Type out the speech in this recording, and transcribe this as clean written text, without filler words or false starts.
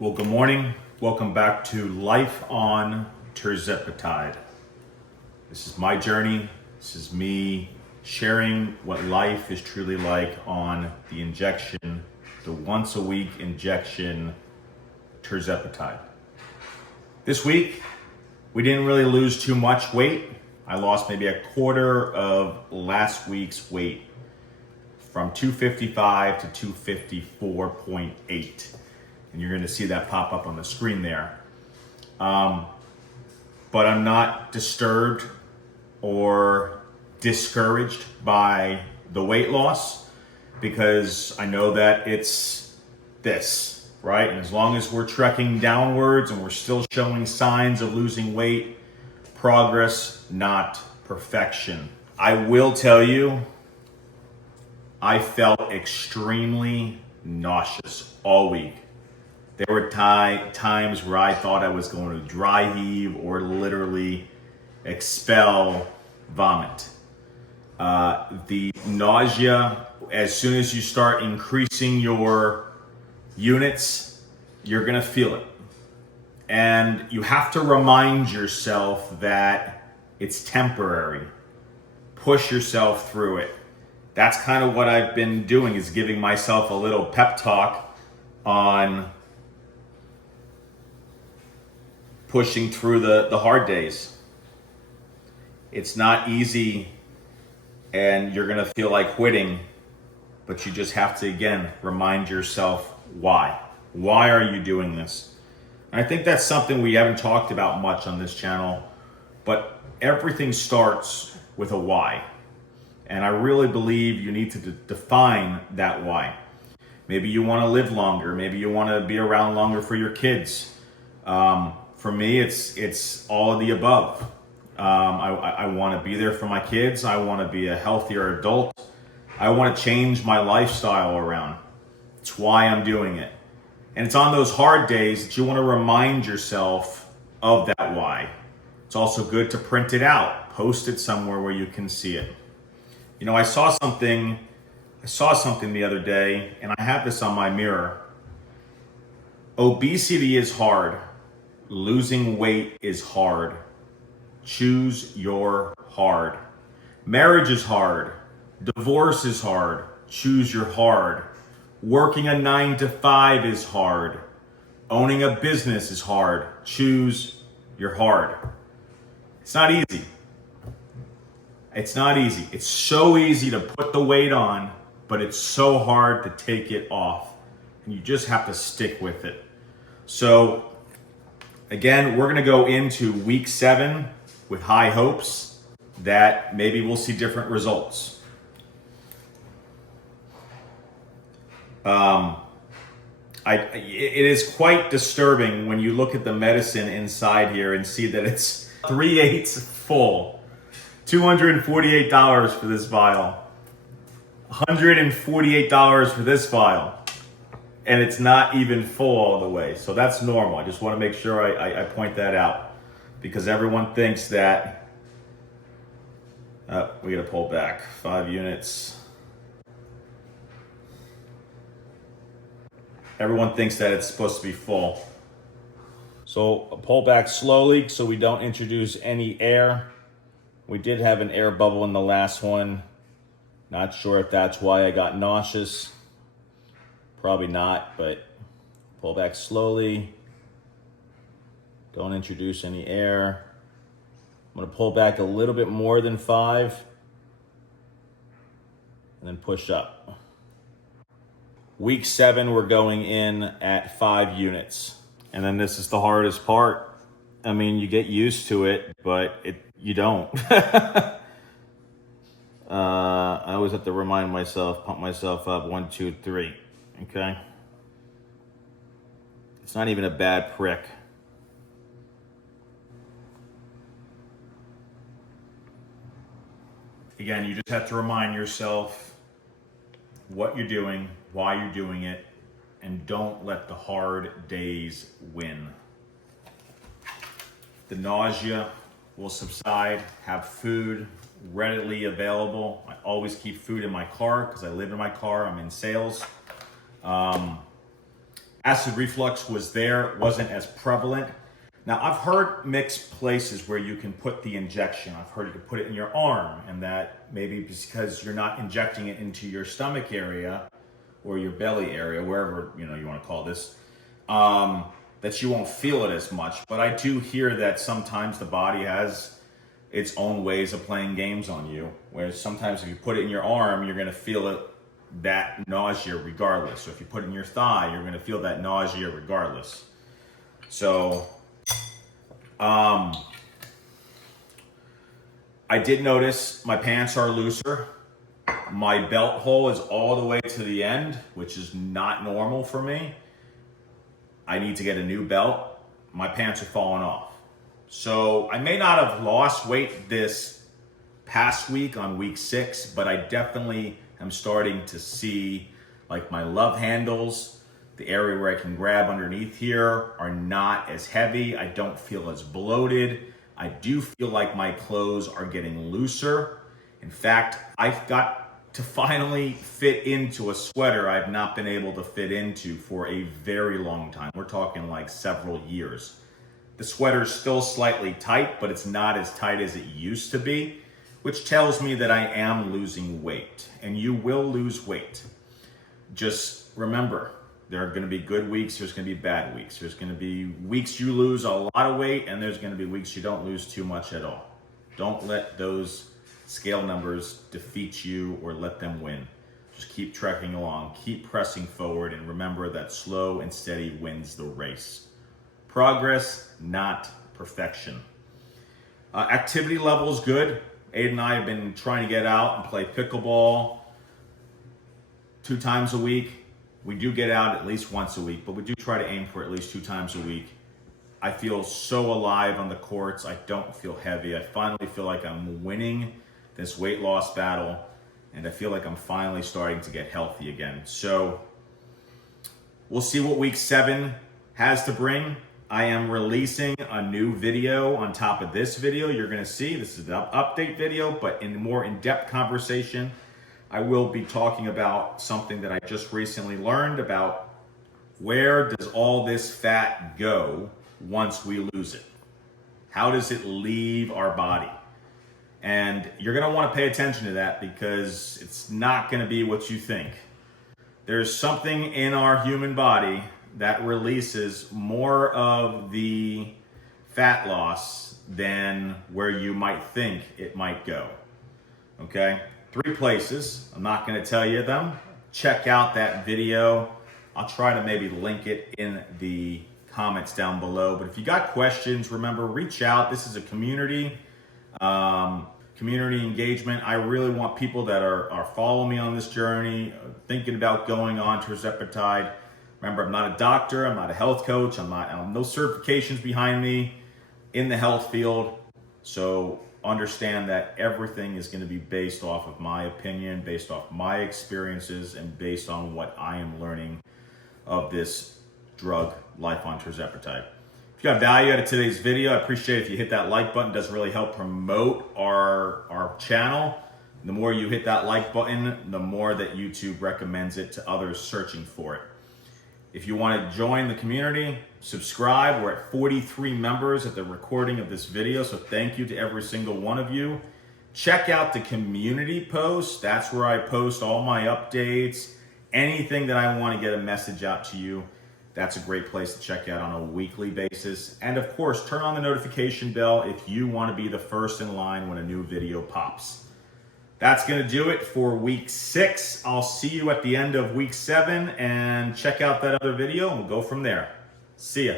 Well, good morning. Welcome back to Life on Tirzepatide. This is my journey. This is me sharing what life is truly like on the injection, the once a week injection Tirzepatide. This week, we didn't really lose too much weight. I lost maybe a quarter of last week's weight from 255 to 254.8. And you're going to see that pop up on the screen there. But I'm not disturbed or discouraged by the weight loss because I know that it's this, right? And as long as we're trekking downwards and we're still showing signs of losing weight, progress, not perfection. I will tell you, I felt extremely nauseous all week. There were times where I thought I was going to dry heave or literally expel vomit. The nausea, as soon as you start increasing your units, you're going to feel it. And you have to remind yourself that it's temporary. Push yourself through it. That's kind of what I've been doing, is giving myself a little pep talk on pushing through the hard days. It's not easy and you're gonna feel like quitting, but you just have to, again, remind yourself why. Why are you doing this? And I think that's something we haven't talked about much on this channel, but everything starts with a why. And I really believe you need to define that why. Maybe you wanna live longer. Maybe you wanna be around longer for your kids. For me, it's all of the above. I want to be there for my kids. I want to be a healthier adult. I want to change my lifestyle around. It's why I'm doing it. And it's on those hard days that you want to remind yourself of that why. It's also good to print it out, post it somewhere where you can see it. You know, I saw something the other day, and I have this on my mirror. Obesity is hard. Losing weight is hard. Choose your hard. Marriage is hard. Divorce is hard. Choose your hard. Working a 9-to-5 is hard. Owning a business is hard. Choose your hard. It's not easy. It's not easy. It's so easy to put the weight on, but it's so hard to take it off. And you just have to stick with it. So, again, we're going to go into week 7 with high hopes that maybe we'll see different results. It is quite disturbing when you look at the medicine inside here and see that it's 3/8 full. $248 for this vial. $148 for this vial. And it's not even full all the way. So that's normal. I just want to make sure I point that out, because everyone thinks that, we got to pull back 5 units. Everyone thinks that it's supposed to be full. So pull back slowly so we don't introduce any air. We did have an air bubble in the last one. Not sure if that's why I got nauseous. Probably not, but pull back slowly. Don't introduce any air. I'm going to pull back a little bit more than 5 and then push up. Week 7, we're going in at 5 units. And then this is the hardest part. I mean, you get used to it, but you don't. I always have to remind myself, pump myself up, 1, 2, 3. Okay? It's not even a bad prick. Again, you just have to remind yourself what you're doing, why you're doing it, and don't let the hard days win. The nausea will subside. Have food readily available. I always keep food in my car because I live in my car. I'm in sales. acid reflux was there, it wasn't as prevalent. Now, I've heard mixed places where you can put the injection. I've heard you can put it in your arm, and that maybe because you're not injecting it into your stomach area or your belly area, wherever you want to call this, that you won't feel it as much. But I do hear that sometimes the body has its own ways of playing games on you, whereas sometimes if you put it in your arm, you're going to feel it, that nausea regardless. So if you put it in your thigh, you're going to feel that nausea regardless. So I did notice my pants are looser. My belt hole is all the way to the end, which is not normal for me. I need to get a new belt. My pants are falling off. So I may not have lost weight this past week on week 6, but I definitely am starting to see like my love handles, the area where I can grab underneath here, are not as heavy. I don't feel as bloated. I do feel like my clothes are getting looser. In fact, I've got to finally fit into a sweater I've not been able to fit into for a very long time. We're talking like several years. The sweater's still slightly tight, but it's not as tight as it used to be, which tells me that I am losing weight. And you will lose weight. Just remember, there are going to be good weeks, there's going to be bad weeks. There's going to be weeks you lose a lot of weight, and there's going to be weeks you don't lose too much at all. Don't let those scale numbers defeat you or let them win. Just keep trekking along, keep pressing forward, and remember that slow and steady wins the race. Progress, not perfection. Activity level is good. Aiden and I have been trying to get out and play pickleball 2 times a week. We do get out at least once a week, but we do try to aim for at least 2 times a week. I feel so alive on the courts. I don't feel heavy. I finally feel like I'm winning this weight loss battle, and I feel like I'm finally starting to get healthy again. So we'll see what week 7 has to bring. I am releasing a new video on top of this video. You're going to see this is an update video, but in more in-depth conversation, I will be talking about something that I just recently learned about. Where does all this fat go once we lose it? How does it leave our body? And you're going to want to pay attention to that because it's not going to be what you think. There's something in our human body that releases more of the fat loss than where you might think it might go. Okay? 3 places. I'm not going to tell you them. Check out that video. I'll try to maybe link it in the comments down below. But if you got questions, remember, reach out. This is a community engagement. I really want people that are following me on this journey, thinking about going on Tirzepatide. Remember, I'm not a doctor. I'm not a health coach. I'm no certifications behind me in the health field. So understand that everything is going to be based off of my opinion, based off my experiences, and based on what I am learning of this drug, Life on Tirzepatide. If you got value out of today's video, I appreciate it if you hit that like button. It does really help promote our channel. The more you hit that like button, the more that YouTube recommends it to others searching for it. If you want to join the community, subscribe. We're at 43 members at the recording of this video, so thank you to every single one of you. Check out the community post. That's where I post all my updates, anything that I want to get a message out to you. That's a great place to check out on a weekly basis. And of course, turn on the notification bell if you want to be the first in line when a new video pops. That's going to do it for week 6. I'll see you at the end of week 7 and check out that other video and we'll go from there. See ya.